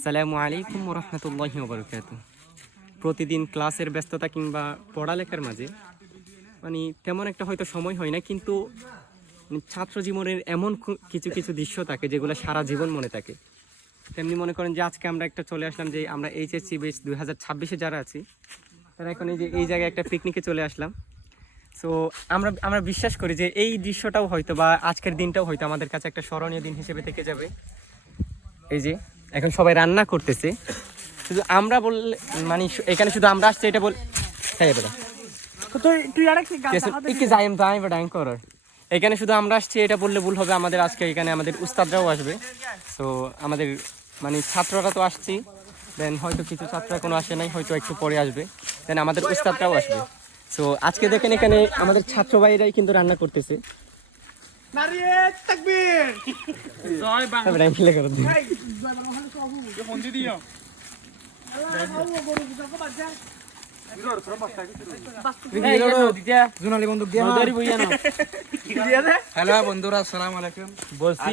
আসসালামু আলাইকুম রহমতুল্লাহি ওয়াবারাকাতুহু। প্রতিদিন ক্লাসের ব্যস্ততা কিংবা পড়ালেখার মাঝে তেমন একটা হয়তো সময় হয় না, কিন্তু ছাত্র জীবনের এমন কিছু কিছু দৃশ্য থাকে যেগুলো সারা জীবন মনে থাকে। তেমনি মনে করেন যে আজকে আমরা একটা চলে আসলাম, যে আমরা এইচএসসি বেস 2026-এ যারা আছি তারা এখন এই জায়গায় একটা পিকনিকে চলে আসলাম। সো আমরা বিশ্বাস করি যে এই দৃশ্যটাও হয়তো বা আজকের দিনটাও হয়তো আমাদের কাছে একটা স্মরণীয় দিন হিসেবে থেকে যাবে। এই যে এখন সবাই রান্না করতেছে, শুধু আমরা বললে এখানে শুধু আমরা আসছি এটা বল। হ্যাঁ বেটা এখানে শুধু আমরা আসছি এটা বললে ভুল হবে। আমাদের আজকে এখানে আমাদের উস্তাদরাও আসবে। সো আমাদের ছাত্ররা তো আসছি, দেন হয়তো কিছু ছাত্র এখনো আসে নাই, হয়তো একটু পরে আসবে, দেন আমাদের উস্তাদরাও আসবে। সো আজকে দেখেন এখানে আমাদের ছাত্র ভাইরাই কিন্তু রান্না করতেছে। হ্যালো বন্ধুরা, আসসালামু আলাইকুম। বলছি